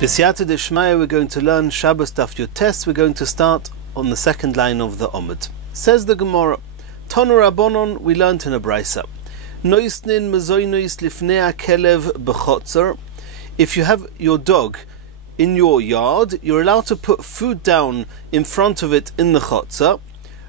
B'siyata d'shmaya, we're going to learn Shabbos Daf Yotes. We're going to start on the second line of the Omid. Says the Gemara, Tonu Rabbonon, we learned in a Brisa. Noisnin mezoynois lifnei kelev b'chotzer. If you have your dog in your yard, you're allowed to put food down in front of it in the chotzer.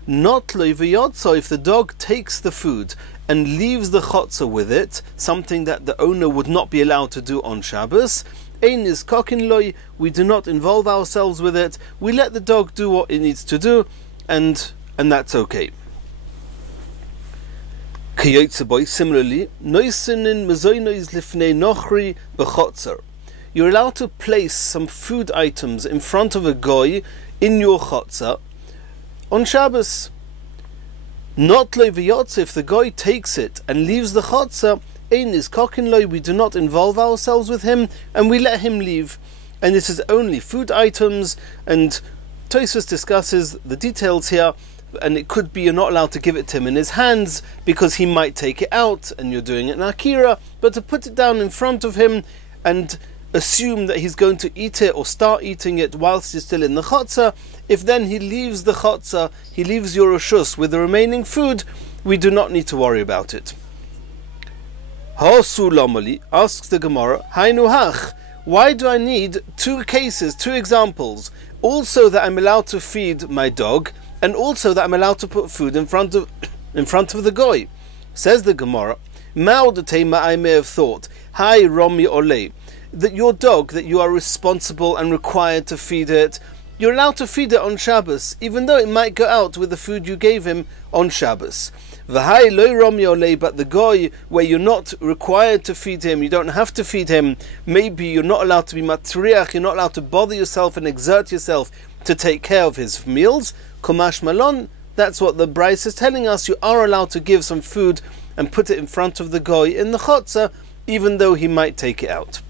Not lo v'yotzo, if the dog takes the food and leaves the chotzer with it, something that the owner would not be allowed to do on Shabbos. Ein is kokin loy, we do not involve ourselves with it. We let the dog do what it needs to do, and that's okay. Similarly, noisinin mezoynois lifnei nochri b'chotzer. You're allowed to place some food items in front of a goy in your chotzer on Shabbos. Not lo v'yotze, if the goy takes it and leaves the chotzer, ein is kokin loy, we do not involve ourselves with him, and we let him leave. And this is only food items, and Tosfos discusses the details here, and it could be you're not allowed to give it to him in his hands, because he might take it out, and you're doing it in Akira, but to put it down in front of him, and assume that he's going to eat it, or start eating it whilst he's still in the chotzer, if then he leaves the chotzer, he leaves your reshus with the remaining food, we do not need to worry about it. Hasu Lomali asks the Gemara, Hainu hach, why do I need two cases, two examples, also that I'm allowed to feed my dog, and also that I'm allowed to put food in front of the goy? Says the Gemara, Ma'odetema, I may have thought, Hai Romi Ole, that your dog, that you are responsible and required to feed it, you're allowed to feed it on Shabbos, even though it might go out with the food you gave him on Shabbos. V'hai loy romi olei, but the goy, where you're not required to feed him, you don't have to feed him, maybe you're not allowed to be matriach, you're not allowed to bother yourself and exert yourself to take care of his meals, komash malon, that's what the Bryce is telling us, you are allowed to give some food and put it in front of the goy in the chotzer, even though he might take it out.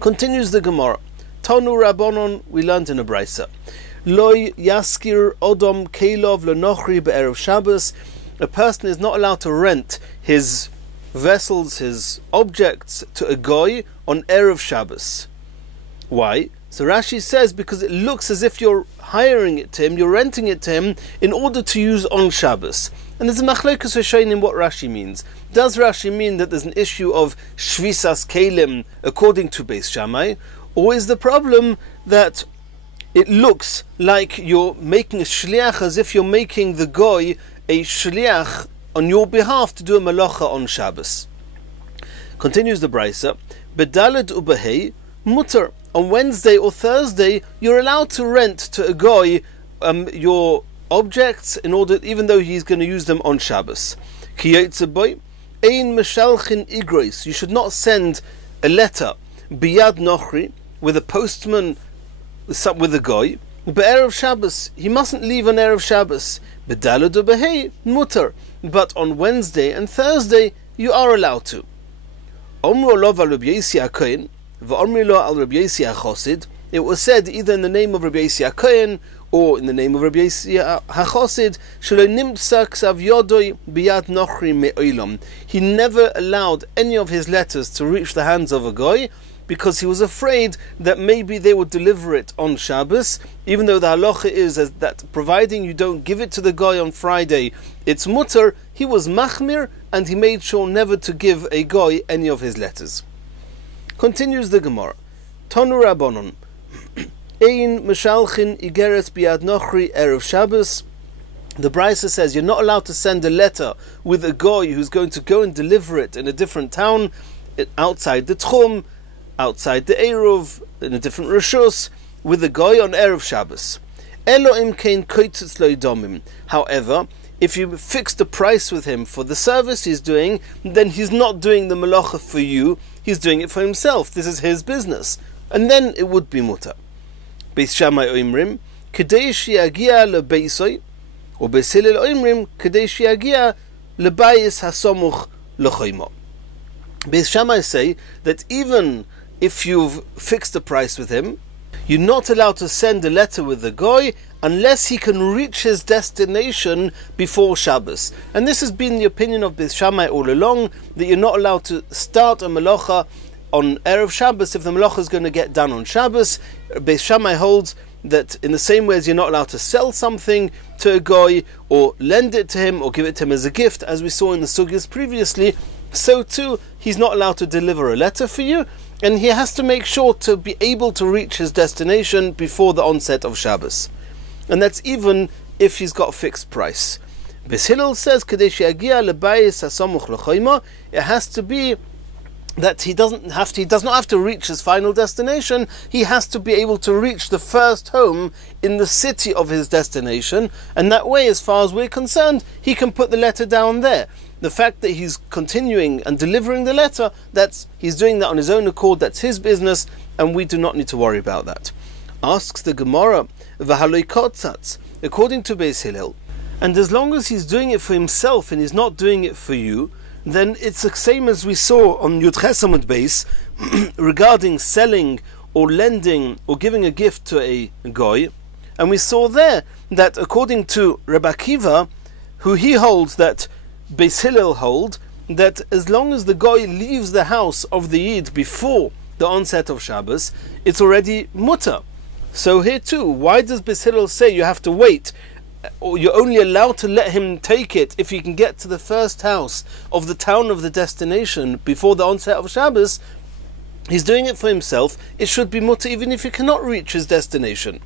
Continues the Gemara, Tonu Rabbonon, we learned in a Brisa, Loy yaskir odom keilov lenochri be'erev Shabbos. A person is not allowed to rent his vessels, his objects, to a goy on Erev Shabbos. Why? So Rashi says because it looks as if you're hiring it to him, you're renting it to him in order to use on Shabbos. And there's a machlokes in what Rashi means. Does Rashi mean that there's an issue of shvisas kelim according to Beis Shammai, or is the problem that it looks like you're making a shliach, as if you're making the goy a shliach on your behalf to do a malacha on Shabbos? Continues the Brisa, Bedaled ubehei mutter. On Wednesday or Thursday, you're allowed to rent to a goy your objects in order, even though he's going to use them on Shabbos. Kiyotze boy, ein meshalchin igros. You should not send a letter biyad nochri with a postman with a goy. Be'erev Shabbos, he mustn't leave on Erev Shabbos. Bedaled ubehei mutter. But on Wednesday and Thursday, you are allowed to. Omro lo al Rabbi Yosi HaKohen, v'omri lo al Rabbi Yosi HaChosid. It was said either in the name of Rabbi Yosi HaKohen or in the name of Rabbi Yosi HaChosid, shelo nimtza ksav yodoi biyad nochri me'olam. He never allowed any of his letters to reach the hands of a goy, because he was afraid that maybe they would deliver it on Shabbos, even though the halacha is that providing you don't give it to the goy on Friday, it's mutter. He was machmir, and he made sure never to give a goy any of his letters. Continues the Gemara, Tonu Rabbonon, Ein meshalchin igeret biyad nochri erev Shabbos. The Brisa says you're not allowed to send a letter with a goy who's going to go and deliver it in a different town, outside the Tchum, outside the Eruv, in a different Rishus, with a goy on Erev Shabbos. Elohim kein koitzitz lo domim. However, if you fix the price with him for the service he's doing, then he's not doing the malacha for you, he's doing it for himself. This is his business. And then it would be mutar. Beis Shammai oimrim, kedei sheyagia lebeisoi, or Beis Hillel oimrim, kedei sheyagia lebayis hasomuch lechoimo. Beis Shammai say that even if you've fixed the price with him, you're not allowed to send a letter with the goy unless he can reach his destination before Shabbos. And this has been the opinion of Beis Shammai all along, that you're not allowed to start a malacha on Erev Shabbos, if the Melacha is going to get done on Shabbos, Beis Shammai holds that in the same way as you're not allowed to sell something to a goy, or lend it to him, or give it to him as a gift, as we saw in the sugyas previously, so too he's not allowed to deliver a letter for you, and he has to make sure to be able to reach his destination before the onset of Shabbos. And that's even if he's got a fixed price. Beis Hillel says, it has to be that he does not have to reach his final destination, he has to be able to reach the first home in the city of his destination, and that way, as far as we're concerned, he can put the letter down there. The fact that he's continuing and delivering the letter, he's doing that on his own accord, that's his business, and we do not need to worry about that. Asks the Gemara, according to Beis Hillel, and as long as he's doing it for himself and he's not doing it for you, then it's the same as we saw on Yud Ches Amud Beis regarding selling or lending or giving a gift to a goy. And we saw there that according to Rabbi Akiva, who he holds that Beis Hillel hold, that as long as the goy leaves the house of the Yid before the onset of Shabbos, it's already mutter. So here too, why does Beis Hillel say you have to wait, or you're only allowed to let him take it if he can get to the first house of the town of the destination before the onset of Shabbos? He's doing it for himself. It should be mutter even if he cannot reach his destination.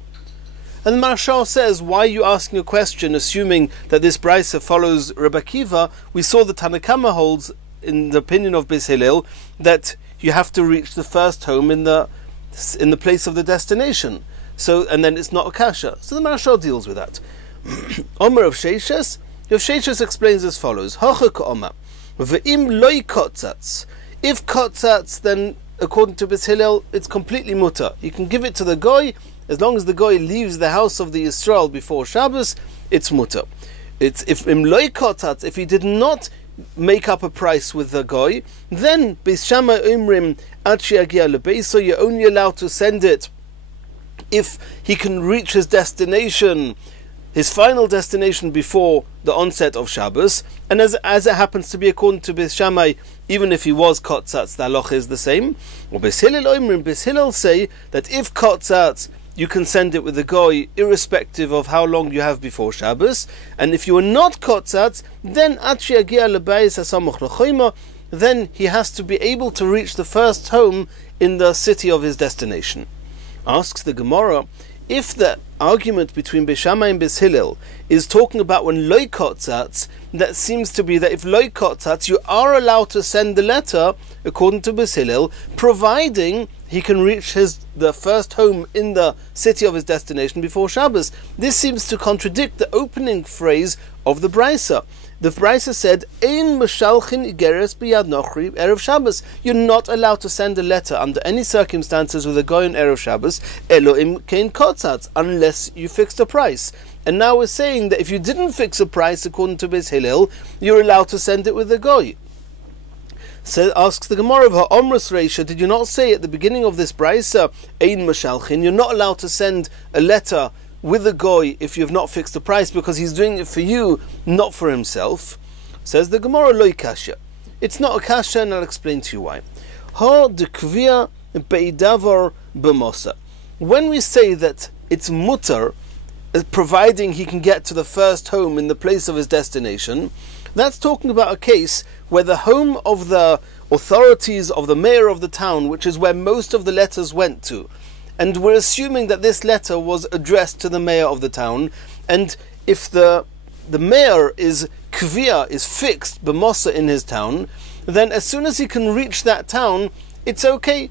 And the Marshal says, why are you asking a question assuming that this brisa follows Rabbi Akiva? We saw the Tanna Kama holds, in the opinion of Beis Hillel, that you have to reach the first home in the place of the destination. So, and then it's not a kasha. So the Marshal deals with that. Omer of Sheishes explains as follows: Hachak Omer, ve'im loy kotzatz. If kotzatz, then according to Beis Hillel, it's completely mutter. You can give it to the goy as long as the goy leaves the house of the Yisrael before Shabbos. It's mutter. It's if im loy kotzatz, if he did not make up a price with the goy, then Beis Shammai Omrim ad sheyagia lebeiso, you're only allowed to send it if he can reach his destination, his final destination, before the onset of Shabbos. And as it happens to be according to Beis Shammai, even if he was kotzatz, the halacha is the same. Or Beis Hillel say that if kotzatz, you can send it with the goy irrespective of how long you have before Shabbos. And if you are not kotzatz, then then he has to be able to reach the first home in the city of his destination. Asks the Gemara, if the argument between Beis Shammai and Beis Hillel is talking about when loy kotzatz, that seems to be that if loy kotzatz, you are allowed to send the letter, according to Beis Hillel, providing he can reach the first home in the city of his destination before Shabbos. This seems to contradict the opening phrase of the brisa. The brisa said, "Ein meshalchin igeres biyad nochri erev Shabbos." You're not allowed to send a letter under any circumstances with a goy on erev Shabbos, Elohim kein kotzatz, unless you fixed a price. And now we're saying that if you didn't fix a price according to Beis Hillel, you're allowed to send it with a goy. So asks the Gemara of her Omrus Reisha, did you not say at the beginning of this brisa, Ein meshalchin, you're not allowed to send a letter with a goy if you have not fixed the price, because he's doing it for you, not for himself? Says the Gemara, loy kasha. It's not a kasha, and I'll explain to you why. Ha dekvia beidavar b'mosa. When we say that it's mutter, providing he can get to the first home in the place of his destination, that's talking about a case where the home of the authorities, of the mayor of the town, which is where most of the letters went to, and we're assuming that this letter was addressed to the mayor of the town, and if the mayor is kvia, is fixed b'mosa in his town, then as soon as he can reach that town, it's okay.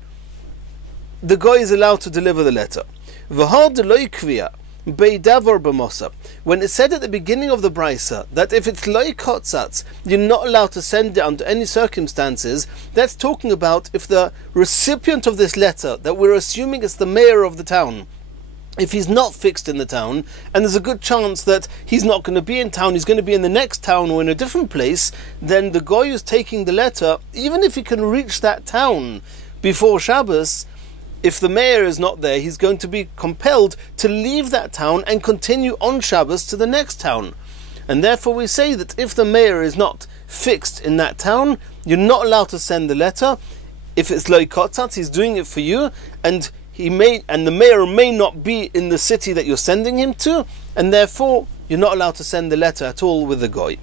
The guy is allowed to deliver the letter. V'har deloy kvia beidavar b'mosa. When it said at the beginning of the brisa that if it's loy kotzatz, you're not allowed to send it under any circumstances, that's talking about if the recipient of this letter, that we're assuming it's the mayor of the town, if he's not fixed in the town, and there's a good chance that he's not going to be in town, he's going to be in the next town or in a different place, then the guy who's taking the letter, even if he can reach that town before Shabbos, if the mayor is not there, he's going to be compelled to leave that town and continue on Shabbos to the next town. And therefore we say that if the mayor is not fixed in that town, you're not allowed to send the letter. If it's loy kotzatz, he's doing it for you, and the mayor may not be in the city that you're sending him to, and therefore you're not allowed to send the letter at all with the goy.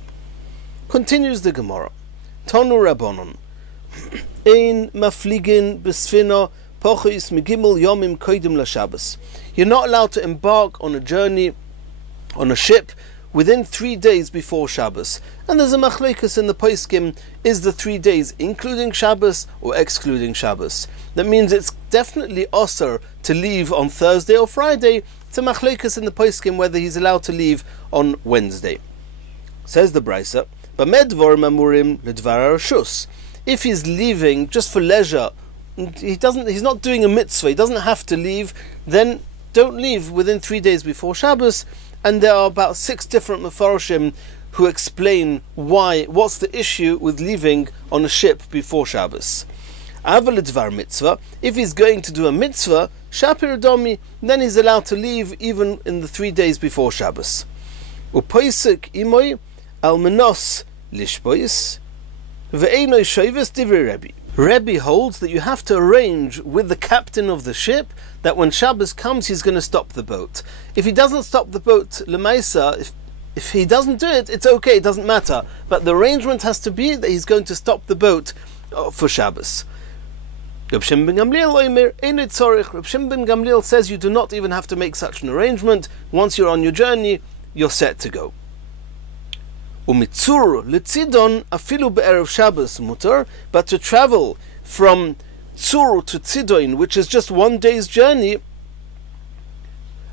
Continues the Gemara. Tonu Rabbanon. Ein mafligin besfina pochis megimel yomim koidim laShabbos. You're not allowed to embark on a journey, on a ship, within 3 days before Shabbos. And there's a machlekes in the poskim, is the 3 days including Shabbos or excluding Shabbos? That means it's definitely osur to leave on Thursday or Friday. It's a machlekes in the poskim whether he's allowed to leave on Wednesday. Says the Brisa, Bamedvor mamurim ledvar shus. If he's leaving just for leisure, he's not doing a mitzvah, he doesn't have to leave, then don't leave within 3 days before Shabbos. And there are about 6 different mefarshim who explain what's the issue with leaving on a ship before Shabbos. Aval dvar mitzvah, if he's going to do a mitzvah, shapir domi, then he's allowed to leave even in the 3 days before Shabbos. Upoisik imoy al menos lishbois ve'enoi shoyves divrei Rebbe. Rebbe holds that you have to arrange with the captain of the ship that when Shabbos comes he's going to stop the boat. If he doesn't stop the boat, lemaisa, if he doesn't do it, it's okay, it doesn't matter. But the arrangement has to be that he's going to stop the boat for Shabbos. Reb Shimon ben Gamliel says you do not even have to make such an arrangement. Once you're on your journey, you're set to go. Umitzur letzidon afilu be'erev Shabbos mutar, but to travel from Tzur to Tzidon, which is just 1 day's journey,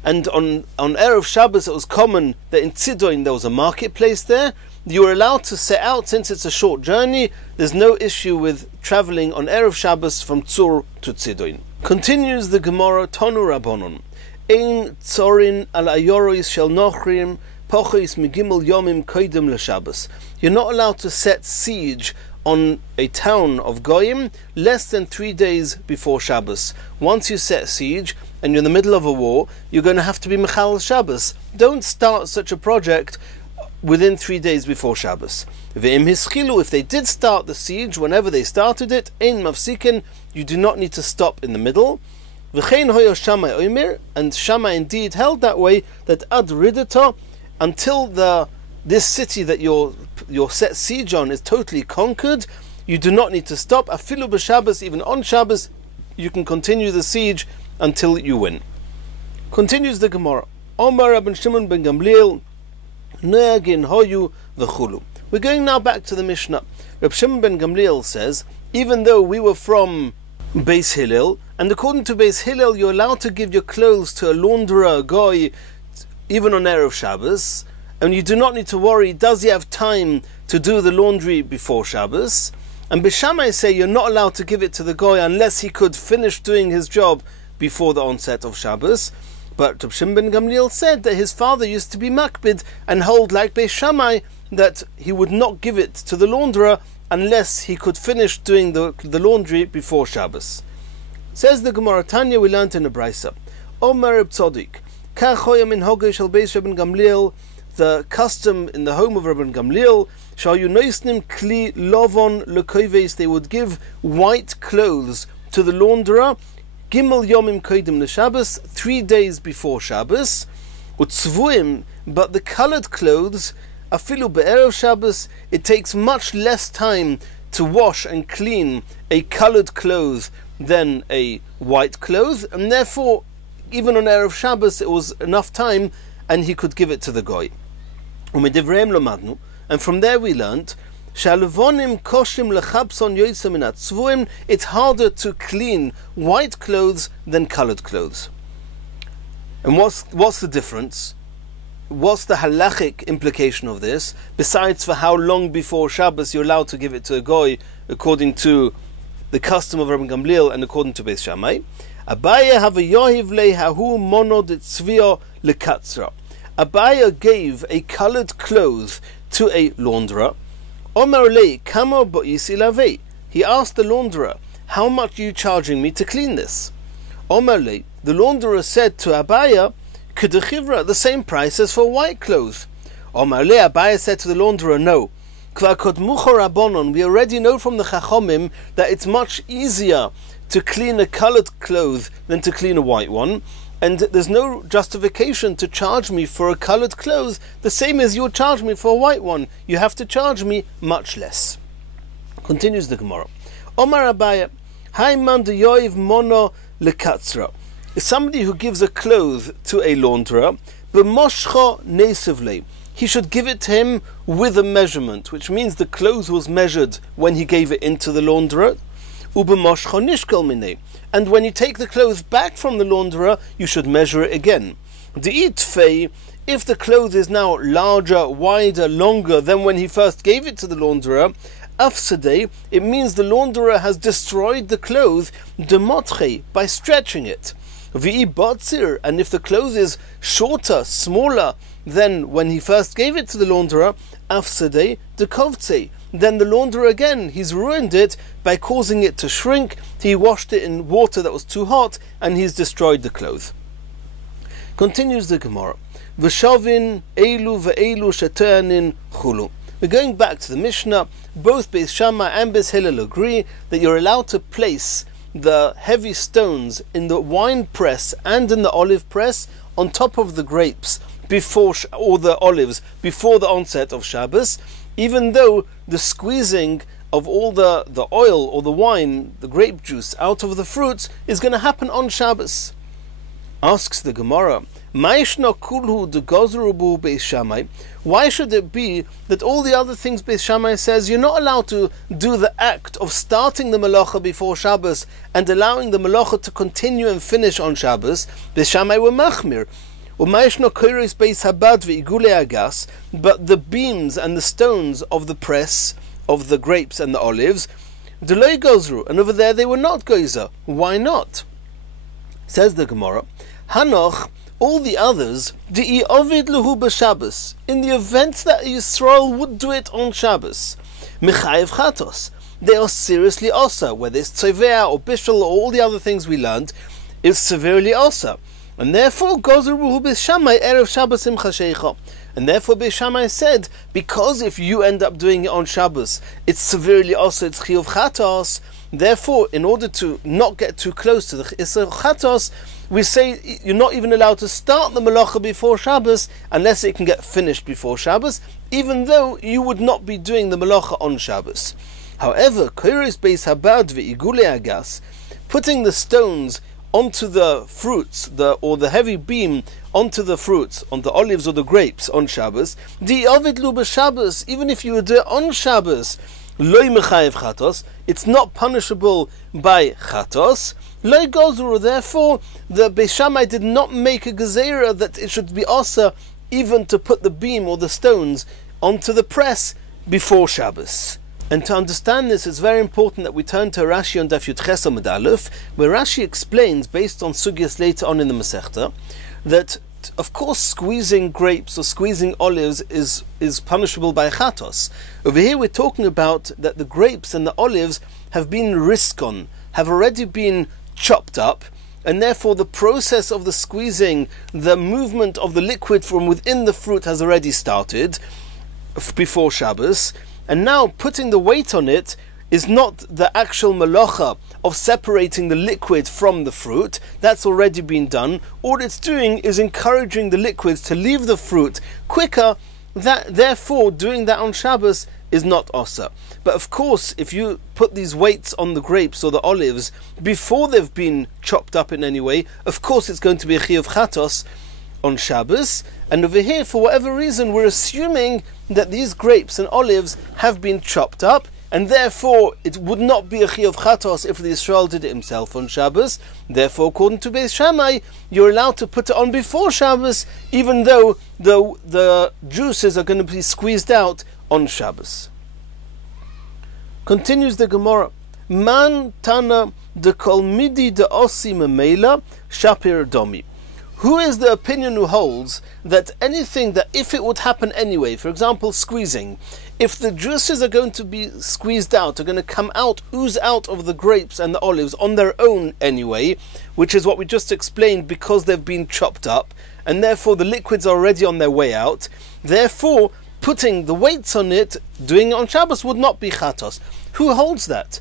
and on Erev Shabbos it was common that in Tzidon there was a marketplace there, you were allowed to set out. Since it's a short journey, there's no issue with travelling on Erev Shabbos from Tzur to Tzidon. Continues the Gemara, Tonu Rabbanon. Ein tzorin al ayorois shel nochrim pochis megimel yomim koidem leShabbos. You're not allowed to set siege on a town of Goyim less than 3 days before Shabbos. Once you set siege and you're in the middle of a war, you're going to have to be Mechal Shabbos. Don't start such a project within 3 days before Shabbos. Ve'im hischilu, if they did start the siege whenever they started it, ein mafsikin, you do not need to stop in the middle. V'chein hoyo Shammai omer, and Shammai indeed held that way, that ad ridata, until this city that you're set siege on is totally conquered, you do not need to stop. Afilu b'Shabbos, even on Shabbos, you can continue the siege until you win. Continues the Gemara. Omar Rabban Shimon ben Gamliel, Neagin hoyu v'chulu. We're going now back to the Mishnah. Reb Shimon ben Gamliel says, even though we were from Beis Hillel, and according to Beis Hillel, you're allowed to give your clothes to a launderer, a goy, even on Erev Shabbos, and you do not need to worry, does he have time to do the laundry before Shabbos? And Bishamai say you're not allowed to give it to the goy unless he could finish doing his job before the onset of Shabbos. But Reb Shimon ben Gamliel said that his father used to be makbid and hold like Beis Shammai that he would not give it to the launderer unless he could finish doing the laundry before Shabbos. Says the Gemara, Tanya, we learned in the Brisa, Omer Reb Tzodik, Kachoya min hogesh al Beis Rabban Gamliel, the custom in the home of Rabban Gamliel, shall you noisnim kli lovon lekoives, they would give white clothes to the launderer, gimel yomim koidim leShabbos, 3 days before Shabbos, utzvuim, but the coloured clothes, afilu be'erev Shabbos, it takes much less time to wash and clean a coloured cloth than a white cloth, and therefore even on Erev Shabbos it was enough time and he could give it to the goy. And from there we learnt, it's harder to clean white clothes than coloured clothes. And what's the difference? What's the halachic implication of this, besides for how long before Shabbos you're allowed to give it to a goy according to the custom of Rabban Gamliel and according to Beis Shammai? Abaya gave a coloured cloth to a launderer. He asked the launderer, how much are you charging me to clean this? The launderer said to Abaya, the same price as for white clothes. Abaya said to the launderer, no, We already know from the Chachomim that it's much easier to clean a colored cloth than to clean a white one, and there's no justification to charge me for a colored cloth the same as you would charge me for a white one. You have to charge me much less. Continues the Gemara. Omar Abaya, Haiman de Yoiv Mono Lekatzra. Is somebody who gives a cloth to a launderer, b'moshcha nesivle. He should give it to him with a measurement, which means the clothes was measured when he gave it into the launderer. U'b'moshcha nishkal minei. And when you take the clothes back from the launderer, you should measure it again. De'itfei, if the clothes is now larger, wider, longer than when he first gave it to the launderer, afsadei, it means the launderer has destroyed the cloth demotche, by stretching it. V'i batzir, and if the cloth is shorter, smaller than when he first gave it to the launderer, afsadei dekovtze, then the launderer again, he's ruined it by causing it to shrink. He washed it in water that was too hot, and he's destroyed the cloth. Continues the Gemara. V'shavin elu ve'elu sheternin chulu. We're going back to the Mishnah. Both Beis Shammai and Beis Hillel agree that you're allowed to place the heavy stones in the wine press and in the olive press on top of the grapes before or the olives before the onset of Shabbos, even though the squeezing of all the oil or the wine, the grape juice out of the fruits is going to happen on Shabbos. Asks the Gemara, why should it be that all the other things Beis Shammai says you're not allowed to do the act of starting the malacha before Shabbos and allowing the malacha to continue and finish on Shabbos? Beis Shammai were machmir. But the beams and the stones of the press of the grapes and the olives, and over there they were not gozer. Why not? Says the Gemara, Hanoch, all the others, in the event that Yisrael would do it on Shabbos, Mechayev Chatos, they are seriously osa, whether it's tzovea or bishul or all the other things we learned, is severely osa. And therefore, Gozer Ruhu Beis Shammai Erev Shabbos Simcha Sheicha. And therefore Beis Shammai said, because if you end up doing it on Shabbos, it's severely also, it's Chiyuv Chatos. Therefore, in order to not get too close to the Isser Chatos, we say you're not even allowed to start the Malacha before Shabbos unless it can get finished before Shabbos, even though you would not be doing the Malacha on Shabbos. However, Koiris Beis Habad Ve'igule Agas, putting the stones onto the fruits, or the heavy beam onto the fruits, on the olives or the grapes on Shabbos, Di Ovid Lu B'Shabbos, even if you do it on Shabbos, Loi Mechayev Chatos, it's not punishable by Chatos. Loi Gozru, therefore, the Beis Shammai did not make a gezerah that it should be asa even to put the beam or the stones onto the press before Shabbos. And to understand this, it's very important that we turn to Rashi on Daf Yud Ches Amud Aleph, where Rashi explains, based on sugyas later on in the Masechta, that of course squeezing grapes or squeezing olives is punishable by chatos. Over here we're talking about that the grapes and the olives have been riskon, have already been chopped up, and therefore the process of the squeezing, the movement of the liquid from within the fruit has already started before Shabbos. And now putting the weight on it is not the actual malacha of separating the liquid from the fruit. That's already been done. All it's doing is encouraging the liquids to leave the fruit quicker. Therefore, doing that on Shabbos is not osa. But of course, if you put these weights on the grapes or the olives before they've been chopped up in any way, of course it's going to be a chiyuv chatos on Shabbos. And over here, for whatever reason, we're assuming that these grapes and olives have been chopped up, and therefore it would not be a chiyuv chatos if the Yisrael did it himself on Shabbos. Therefore, according to Beis Shammai, you're allowed to put it on before Shabbos, even though the juices are going to be squeezed out on Shabbos. Continues the Gemara. Man tana de kol midi de osi memela shapir domi. Who is the opinion who holds that anything that if it would happen anyway, for example squeezing, if the juices are going to be squeezed out, are going to come out, ooze out of the grapes and the olives on their own anyway, which is what we just explained because they've been chopped up, and therefore the liquids are already on their way out, therefore putting the weights on it, doing it on Shabbos, would not be chatos. Who holds that?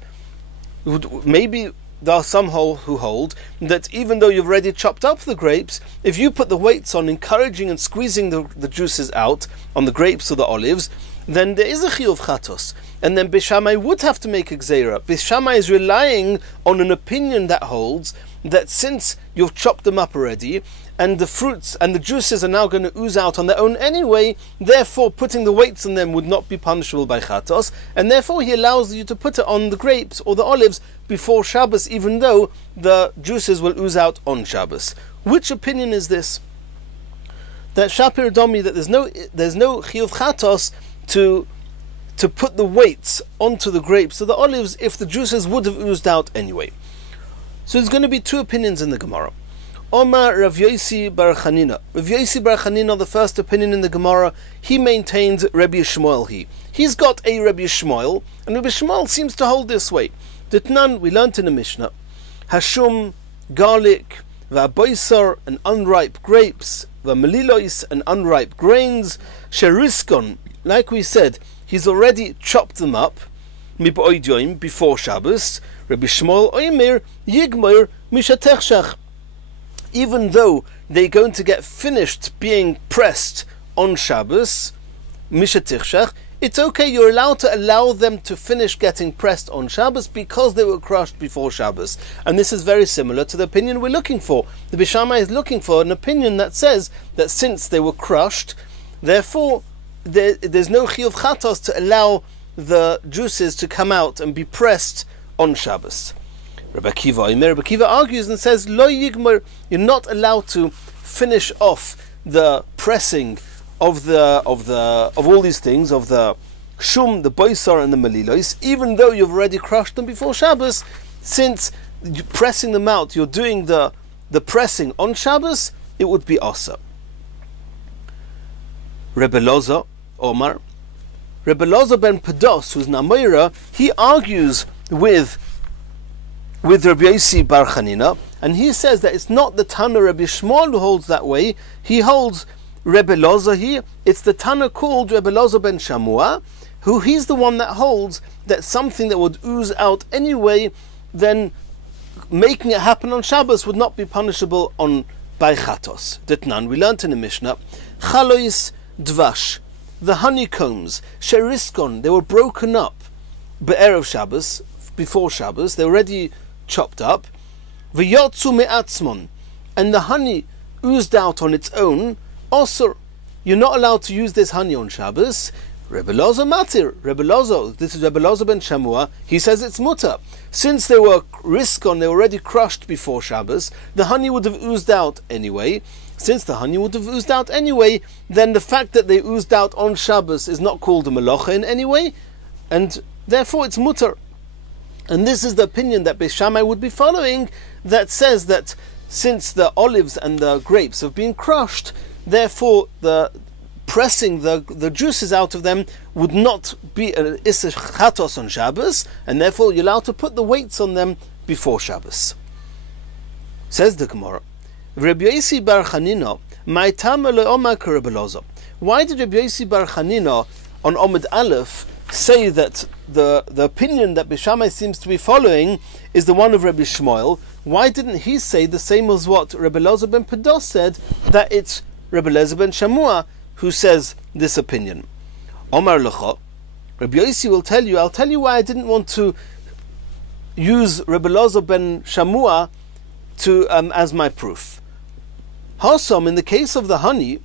Maybe there are some who hold that even though you've already chopped up the grapes, if you put the weights on, encouraging and squeezing the juices out on the grapes or the olives, then there is a chiyuv chatos. And then Beis Shammai would have to make a gzeira. Beis Shammai is relying on an opinion that holds that since you've chopped them up already, and the fruits and the juices are now going to ooze out on their own anyway, therefore putting the weights on them would not be punishable by chatos, and therefore he allows you to put it on the grapes or the olives before Shabbos, even though the juices will ooze out on Shabbos. Which opinion is this? That Shapir Domi, that there's no chiyuv chatos to put the weights onto the grapes or the olives if the juices would have oozed out anyway. So there's going to be two opinions in the Gemara. Omar Rav Yosi bar Chanina. Rav Yosi bar Chanina, the first opinion in the Gemara, he maintained Rabbi Yishmael. He's got a Rabbi Yishmael, and Rabbi Yishmael seems to hold this way. Ditnan, we learnt in the Mishnah, Hashum, garlic, va'boisar, and unripe grapes, va'melilois, and unripe grains, sheriskon, like we said, he's already chopped them up, mib'oidyoim, before Shabbos. Rabbi Shmuel Oimer, Yigmer, Mishatechshach. Even though they're going to get finished being pressed on Shabbos, Mishatechshach, it's okay, you're allowed to allow them to finish getting pressed on Shabbos because they were crushed before Shabbos. And this is very similar to the opinion we're looking for. The Beis Shammai is looking for an opinion that says that since they were crushed, therefore there's no chiyuv chatos to allow the juices to come out and be pressed on Shabbos. Rabbi Akiva argues and says, Lo yigmar, you're not allowed to finish off the pressing of all these things, of the shum, the boisar, and the melilois, even though you've already crushed them before Shabbos. Since you're pressing them out, you're doing the pressing on Shabbos, it would be asa. Rebbe Loza, Omar, Rebbe Loza ben Pados, who's Namoira, he argues with Rabbi Yosi bar Chanina, and he says that it's not the Tana Rabbi Shmuel who holds that way. He holds Rebbe Loza here. It's the Tana called Rebbe Loza ben Shamua, who he's the one that holds that something that would ooze out anyway, then making it happen on Shabbos would not be punishable by chatos. Ditnan, we learnt in the Mishnah, Chalois dvash, the honeycombs, sheriskon, they were broken up be'erev Shabbos, before Shabbos, they're already chopped up, v'yotzu me'atzmon, and the honey oozed out on its own, osur, you're not allowed to use this honey on Shabbos. Rebbe Loza matir, Rebbe Loza, this is Rebbe Loza ben Shamua, he says it's mutter. Since they were riskon, they were already crushed before Shabbos, the honey would have oozed out anyway. Since the honey would have oozed out anyway, then the fact that they oozed out on Shabbos is not called a melacha in any way, and therefore it's mutter. And this is the opinion that Beis Shammai would be following, that says that since the olives and the grapes have been crushed, therefore the pressing the juices out of them would not be an issa chatos on Shabbos, and therefore you're allowed to put the weights on them before Shabbos. Says the Gemara, Rabbi Yosi bar Chanina, my tama le'omar k'Rebbe Loza. Why did Rabbi Yosi bar Chanina on Omid Aleph say that the opinion that Beis Shammai seems to be following is the one of Rabbi Shmuel? Why didn't he say the same as what Rebbe Loza ben Pados said, that it's Rebbe Loza ben Shamua who says this opinion? Omar Lecha, Rabbi Yosi will tell you, I'll tell you why I didn't want to use Rebbe Loza ben Shamua to as my proof. Hasam, in the case of the honey,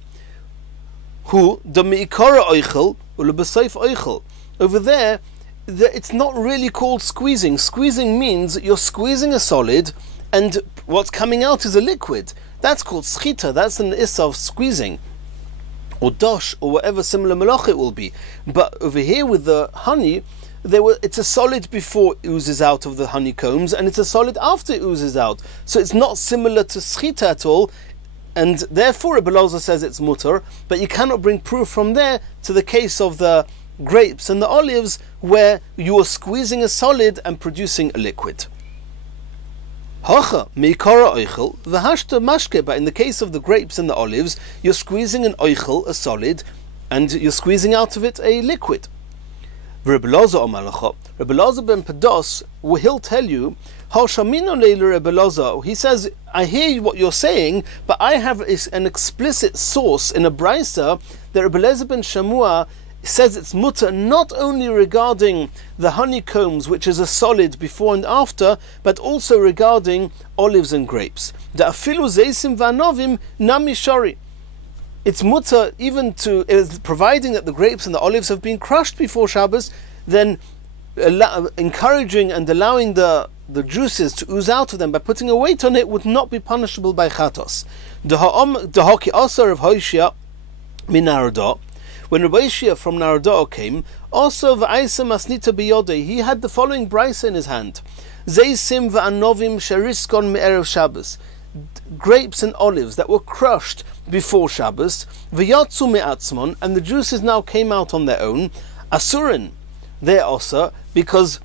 who the meikara oichel ulebesayf oichel, over there, it's not really called squeezing. Squeezing means you're squeezing a solid, and what's coming out is a liquid. That's called schita. That's an issa of squeezing, or dosh, or whatever similar malach it will be. But over here with the honey, it's a solid before it oozes out of the honeycombs, and it's a solid after it oozes out. So it's not similar to schita at all, and therefore Rebbe Loza says it's mutter, but you cannot bring proof from there to the case of the grapes and the olives, where you are squeezing a solid and producing a liquid. Hacha meikara oichel v'hashta mashke, but in the case of the grapes and the olives, you're squeezing an oichel, a solid, and you're squeezing out of it a liquid. Rebbe Elazar ben Pados, he'll tell you, he says, I hear what you're saying, but I have an explicit source in a brisa that Rebbe Elazar ben Shamua says it's mutter not only regarding the honeycombs, which is a solid before and after, but also regarding olives and grapes. It's mutter even to, providing that the grapes and the olives have been crushed before Shabbos, then encouraging and allowing the juices to ooze out of them by putting a weight on it would not be punishable by chatos. Dehaki asar of Hoshia min Narodah. When Rabbi Yeshua from Narodah came, also v'aisa masnita biyodei, he had the following brisa in his hand: Zeisim v'anovim sheriskon me'erev Shabbos, grapes and olives that were crushed before Shabbos, v'yatzu me'atzmon, and the juices now came out on their own, asurin, they're also, because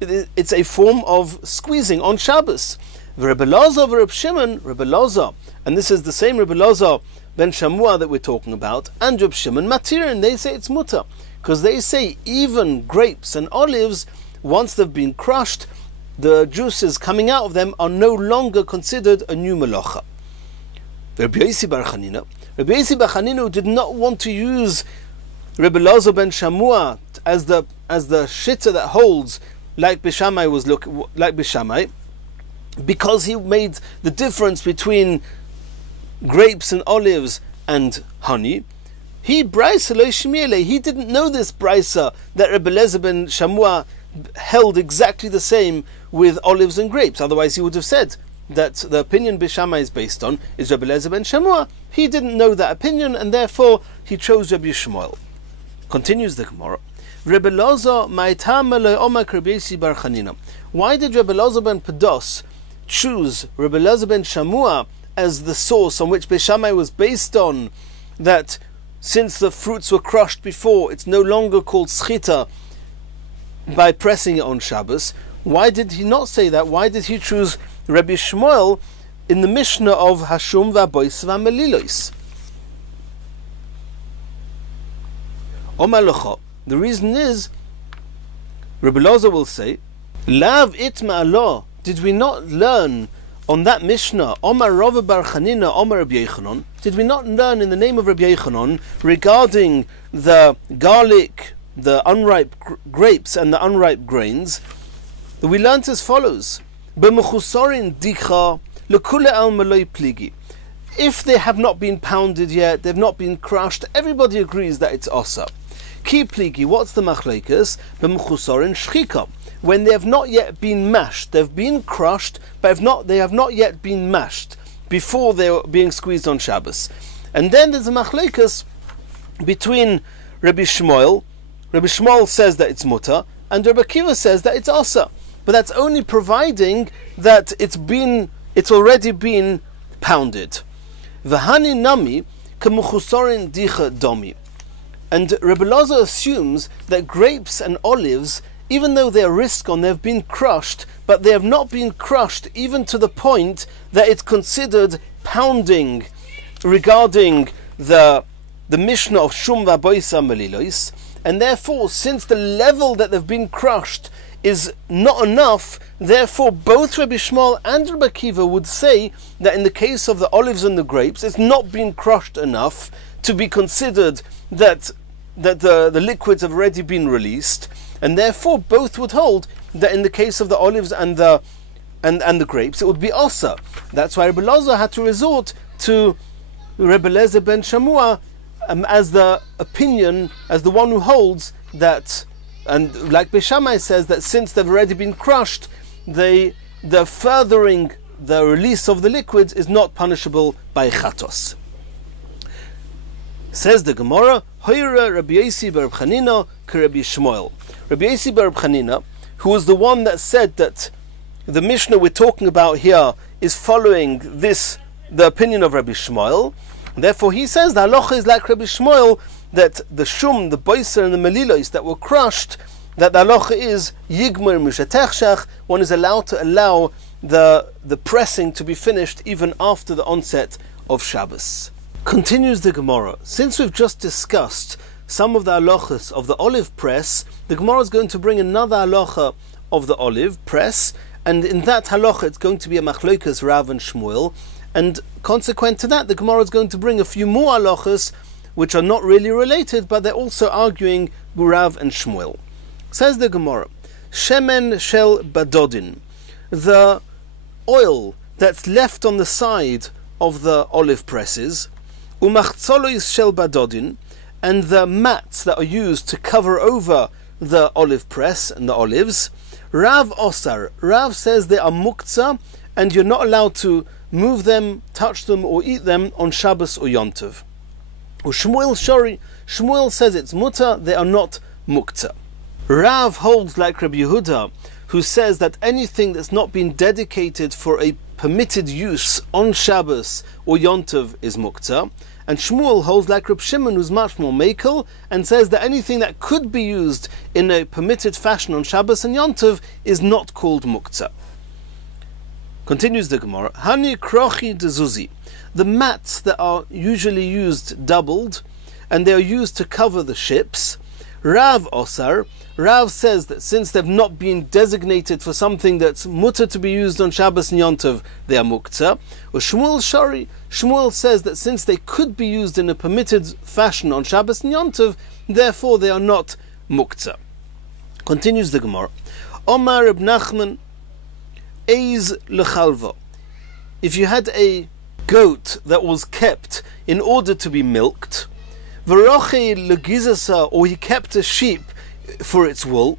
it's a form of squeezing on Shabbos. Rebbe Elazar v'Reb Shimon, Rebbe Elazar, and this is the same Rebbe Elazar ben Shamua that we're talking about, and Reb Shimon Matirin, they say it's mutter, because they say even grapes and olives, once they've been crushed, the juices coming out of them are no longer considered a new melacha. Rabbi Yosi bar Chanina did not want to use Rebbe Elazar ben Shamua as the shitta that holds like Bishamai like Bishamai, because he made the difference between grapes and olives and honey. He didn't know this brisa that Rebbe Elazar ben Shamua held exactly the same with olives and grapes. Otherwise he would have said that the opinion Bishamai is based on is Rebbe Elazar ben Shamua. He didn't know that opinion, and therefore he chose Rabbi Shmuel. Continues the Gemara. Rebbe Elazar ma'itama lo omak Rabbi Yosi bar Chanina. Why did Rebbe Elazar ben Pados choose Rebbe Elazar ben Shamua as the source on which Bishamai was based on, that since the fruits were crushed before, it's no longer called schita by pressing it on Shabbos? Why did he not say that? Why did he choose Rabbi Shmuel in the Mishnah of Hashum v'abois v'amelilos? Omar Locha. The reason is, Rebbe Elazar will say, Lav itma Allah, did we not learn on that Mishnah, Omar Rava bar Chanina, Omar Rabbi Yochanan, did we not learn in the name of Rabbi Yochanan regarding the garlic, the unripe grapes and the unripe grains, that we learnt as follows: B'mechusorin dikha lekule al maloi pligi. If they have not been pounded yet, they've not been crushed, everybody agrees that it's osa. Ki pligi, what's the machlekas? B'mechusorin shchika. When they have not yet been mashed, they've been crushed, but they have not yet been mashed before they're being squeezed on Shabbos. And then there's a machlekas between Rabbi Shmuel. Rabbi Shmuel says that it's mutter, and Rabbi Akiva says that it's asa. But that's only providing that it's already been pounded. V'hani nami k'mechusorin dicha domi. And Rebbe Elazar assumes that grapes and olives, even though they are riskon, they have been crushed, but they have not been crushed even to the point that it's considered pounding regarding the Mishnah of Shum v'aboisa melilos. And therefore, since the level that they've been crushed is not enough, therefore both Rabbi Shmuel and Rabbi Akiva would say that in the case of the olives and the grapes, it's not been crushed enough to be considered that the liquids have already been released, and therefore both would hold that in the case of the olives and the grapes it would be osa. That's why Rebbe Elazar had to resort to Rebbe Elazar ben Shamua as the opinion, as the one who holds that, and like Bishamai says, that since they've already been crushed, the furthering the release of the liquids is not punishable by chatos. Says the Gemara, Hoyra Rabbi Yosi bar Chanina k'Rabbi Shmuel. Rabbi Yosi bar Chanina, who was the one that said that the Mishnah we're talking about here is following the opinion of Rabbi Shmuel. Therefore he says the halacha is like Rabbi Shmuel, that the shum, the boiser and the melilos that were crushed, that the halacha is yigmur mishatechshach, one is allowed to allow the pressing to be finished even after the onset of Shabbos. Continues the Gemara. Since we've just discussed some of the halachas of the olive press, the Gemara is going to bring another halacha of the olive press, and in that halacha it's going to be a machlokas Rav and Shmuel, and consequent to that the Gemara is going to bring a few more halachas which are not really related, but they're also arguing Rav and Shmuel. Says the Gemara, Shemen shel badodin, the oil that's left on the side of the olive presses, umachtzolois shel badodin, and the mats that are used to cover over the olive press and the olives, Rav osar, Rav says they are muktzah, and you're not allowed to move them, touch them, or eat them on Shabbos or Yom Tov. Shmuel shori, Shmuel says it's mutter, they are not muktzah. Rav holds like Rabbi Yehuda, who says that anything that's not been dedicated for a permitted use on Shabbos or Yom Tov is muktzah, and Shmuel holds like Reb Shimon, who's much more makel, and says that anything that could be used in a permitted fashion on Shabbos and Yom Tov is not called muktzah. Continues the Gemara, Hani krochi dezuzi, the mats that are usually used doubled, and they are used to cover the ships. Rav osar, Rav says that since they've not been designated for something that's mutter to be used on Shabbos and Yom Tov, they are muktzah. Or Shmuel shari, Shmuel says that since they could be used in a permitted fashion on Shabbos and Yom Tov, therefore they are not muktzah. Continues the Gemara, Omar Reb Nachman, Eiz lechalva, if you had a goat that was kept in order to be milked, V'roche legizasa, or he kept a sheep for its wool,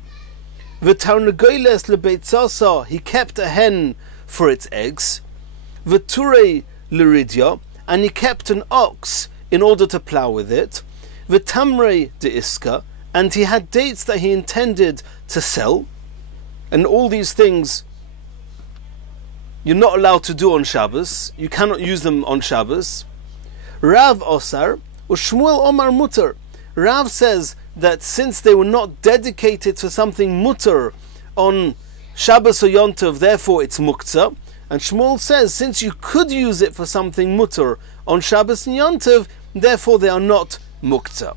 V'tarnagoyles lebeitzasa, he kept a hen for its eggs, V'turei leridya, and he kept an ox in order to plough with it, V'tamrei deiska, and he had dates that he intended to sell, and all these things you're not allowed to do on Shabbos, you cannot use them on Shabbos. Rav osar, or Shmuel omar mutter, Rav says that since they were not dedicated to something mutter on Shabbos or Yom Tov, therefore it's muktzah. And Shmuel says since you could use it for something mutter on Shabbos and Yom Tov, therefore they are not muktzah.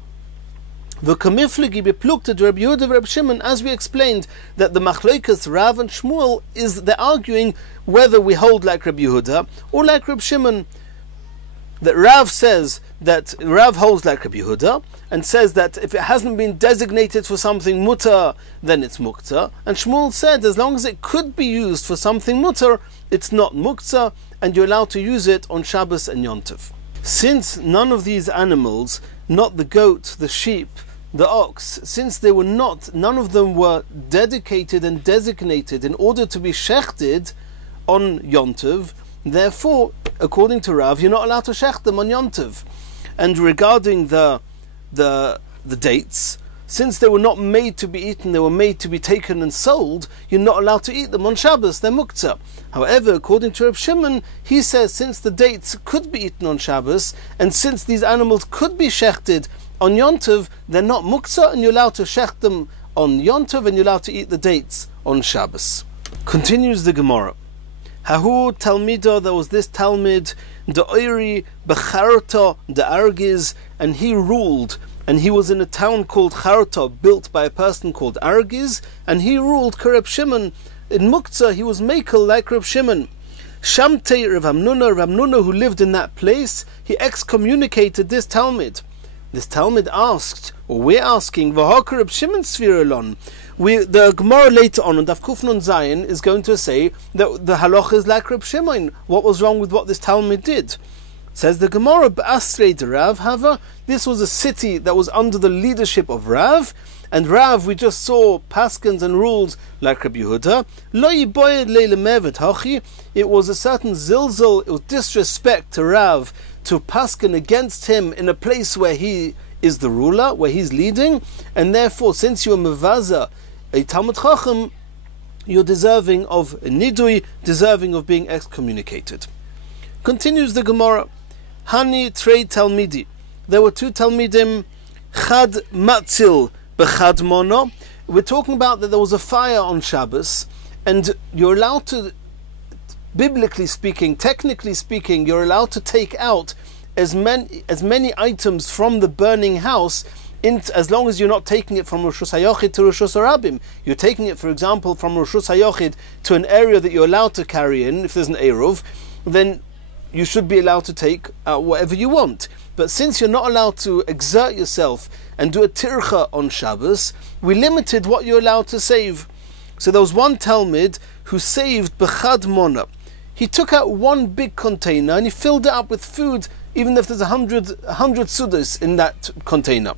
The kamifligi beplukta Rabbi Yehuda Rabbi Shimon, as we explained, that the machlokas Rav and Shmuel is they're arguing whether we hold like Rabbi Yehuda or like Rabbi Shimon. That Rav says that Rav holds like Rabbi Yehuda and says that if it hasn't been designated for something mutter, then it's muktzah. And Shmuel said as long as it could be used for something mutter, it's not muktzah, and you're allowed to use it on Shabbos and Yom Tov. Since none of these animals, not the goat, the sheep, the ox, since they were not, none of them were dedicated and designated in order to be shechted on Yom Tov, therefore, according to Rav, you're not allowed to shecht them on Yom Tov. And regarding the dates, since they were not made to be eaten, they were made to be taken and sold, you're not allowed to eat them on Shabbos, they're muktzah. However, according to Reb Shimon, he says since the dates could be eaten on Shabbos, and since these animals could be shechted on Yom Tov, they're not muktzah, and you're allowed to shecht them on Yom Tov, and you're allowed to eat the dates on Shabbos. Continues the Gemara. Hahu Talmido, there was this Talmud, the Oiri Becharta the Argiz, and he ruled, and he was in a town called Charta, built by a person called Argiz, and he ruled Reb Shimon. In Muktzah, he was makel like Reb Shimon. Shamtei Rav Hamnuna, who lived in that place, he excommunicated this Talmud. This Talmud asked, or we're asking, V'haka Reb Shimon Svirelon. The Gemara later on Daf Kuf Nun Zayin is going to say that the halacha is like Reb Shimon. What was wrong with what this Talmud did? Says the Gemara, B'asrei de Rav Hava, this was a city that was under the leadership of Rav, and Rav, we just saw paskins and rules like Rabbi Yehuda. Lo yiboyed le'lemevet hachi, it was a certain zilzal, it was disrespect to Rav, to paskin against him in a place where he is the ruler, where he's leading, and therefore, since you're mevaza, a Talmud Chacham, you're deserving of a nidui, deserving of being excommunicated. Continues the Gemara, Hani trei Talmidi. There were two Talmidim, Chad Matzil Bechad Mono. We're talking about that there was a fire on Shabbos, and you're allowed to, biblically speaking, technically speaking, you're allowed to take out as many items from the burning house as long as you're not taking it from Rishus HaYochid to Rishus HaRabim. You're taking it, for example, from Rishus HaYochid to an area that you're allowed to carry in, if there's an Eruv, then you should be allowed to take whatever you want. But since you're not allowed to exert yourself and do a tircha on Shabbos, we limited what you're allowed to save. So there was one Talmud who saved b'chad mona. He took out one big container and he filled it up with food, even if there's 100 sudas in that container.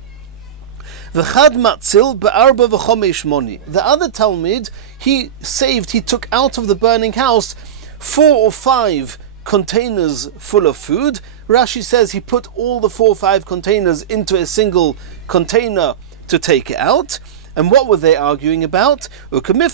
V'chad matzil be'arba v'chomesh moni. The other Talmud, he took out of the burning house 4 or 5 containers full of food. Rashi says he put all the 4 or 5 containers into a single container to take it out. And what were they arguing about? We're going to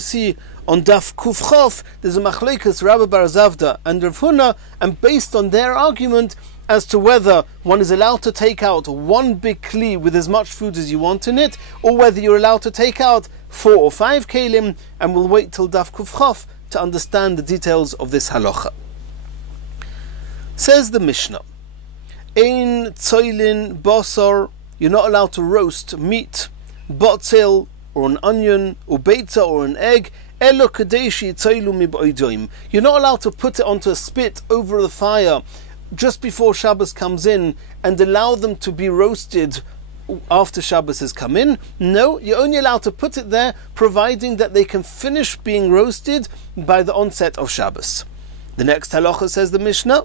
see on Daf Kuf Chof, there's a machlekes Rabbi Bar Zavda and Rav Huna, and based on their argument as to whether one is allowed to take out one big kli with as much food as you want in it, or whether you're allowed to take out 4 or 5 kelim, and we'll wait till Daf Kuf Chof to understand the details of this halacha. Says the Mishnah, Ein tzoilin basar, you're not allowed to roast meat, botzel, or an onion, or beitza, or an egg, elo kadeshi tzoilu miboidoim. You're not allowed to put it onto a spit over the fire just before Shabbos comes in and allow them to be roasted after Shabbos has come in. No, you're only allowed to put it there providing that they can finish being roasted by the onset of Shabbos. The next halacha, says the Mishnah,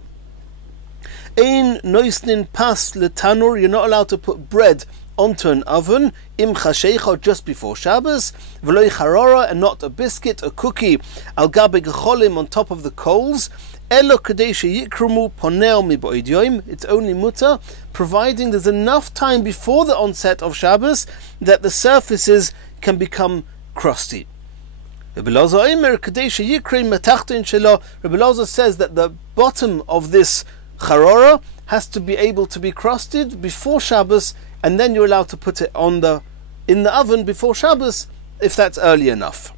Ein noisnin pas letanur, you're not allowed to put bread onto an oven, im chashecha, just before Shabbos, v'loi charora, and not a biscuit, a cookie, al gabe gecholim, on top of the coals, elo kadei sheyikrumu poneo miboid yoim, it's only mutter, providing there's enough time before the onset of Shabbos that the surfaces can become crusty. Rabbi Elazar says that the bottom of this charora has to be able to be crusted before Shabbos, and then you're allowed to put it in the oven before Shabbos, if that's early enough.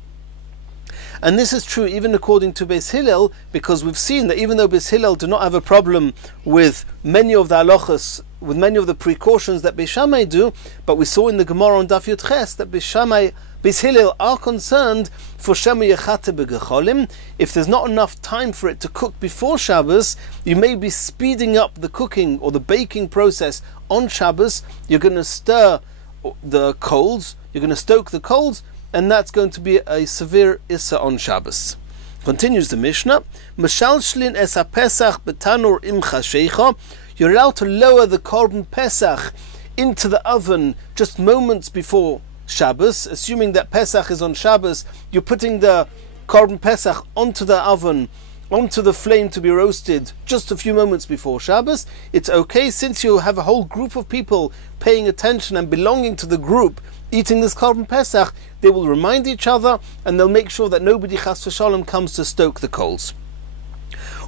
And this is true even according to Beis Hillel, because we've seen that even though Beis Hillel do not have a problem with many of the halachas, with many of the precautions that Beis Shammai do, but we saw in the Gemara on Daf Yud Ches that Beis Hillel are concerned for Shema Yechate B'Gecholim. If there's not enough time for it to cook before Shabbos, you may be speeding up the cooking or the baking process on Shabbos. You're going to stir the coals, you're going to stoke the coals, and that's going to be a severe issa on Shabbos. Continues the Mishnah, Mashal Shlin es ha-Pesach betanur im chashecha, you're allowed to lower the korban Pesach into the oven just moments before Shabbos, assuming that Pesach is on Shabbos. You're putting the korban Pesach onto the oven, onto the flame to be roasted just a few moments before Shabbos. It's okay, since you have a whole group of people paying attention and belonging to the group eating this korban Pesach, they will remind each other and they'll make sure that nobody chas v'shalom comes to stoke the coals.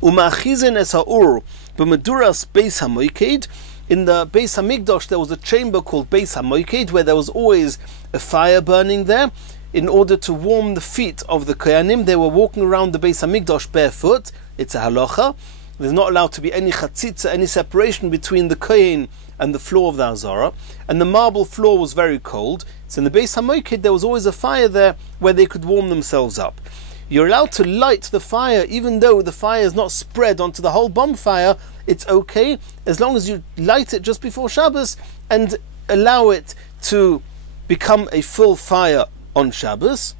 Uma'achizin es ha'ur b'meduras beis hamoiked. In the Beis HaMikdash there was a chamber called Beis HaMoiked where there was always a fire burning there in order to warm the feet of the Kohanim. They were walking around the Beis HaMikdash barefoot. It's a halacha. There's not allowed to be any chatzitza, any separation between the Kohen and the floor of the Hazara. And the marble floor was very cold. So in the Beis HaMoiked there was always a fire there where they could warm themselves up. You're allowed to light the fire even though the fire is not spread onto the whole bonfire. It's okay as long as you light it just before Shabbos and allow it to become a full fire on Shabbos.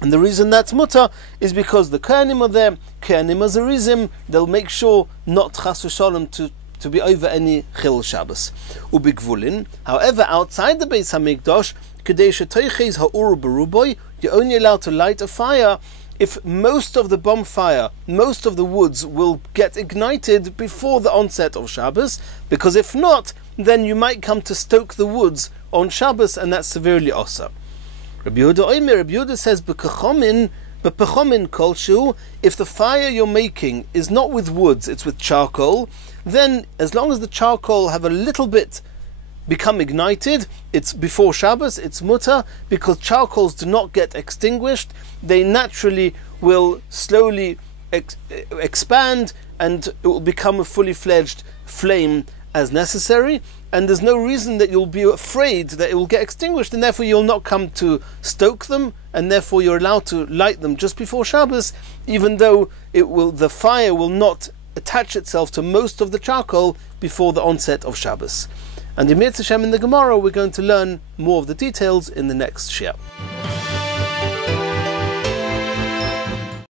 And the reason that's mutter is because the Kohanim are there, Kohanim Azarizim, they'll make sure not chas v'shalom to be over any chil Shabbos. Ubigvulin, however, outside the Beis HaMikdash, kedei shetoiches ha'ur beruboy, you're only allowed to light a fire if most of the bonfire, most of the woods will get ignited before the onset of Shabbos, because if not, then you might come to stoke the woods on Shabbos, and that's severely osa. Rabbi Yehuda says, B'pechomin kolshu, if the fire you're making is not with woods, it's with charcoal, then as long as the charcoal have a little bit become ignited, it's before Shabbos, it's mutter, because charcoals do not get extinguished. They naturally will slowly expand and it will become a fully fledged flame as necessary, and there's no reason that you'll be afraid that it will get extinguished, and therefore you'll not come to stoke them, and therefore you're allowed to light them just before Shabbos, even though the fire will not attach itself to most of the charcoal before the onset of Shabbos. And in the Gemara we're going to learn more of the details in the next shiur.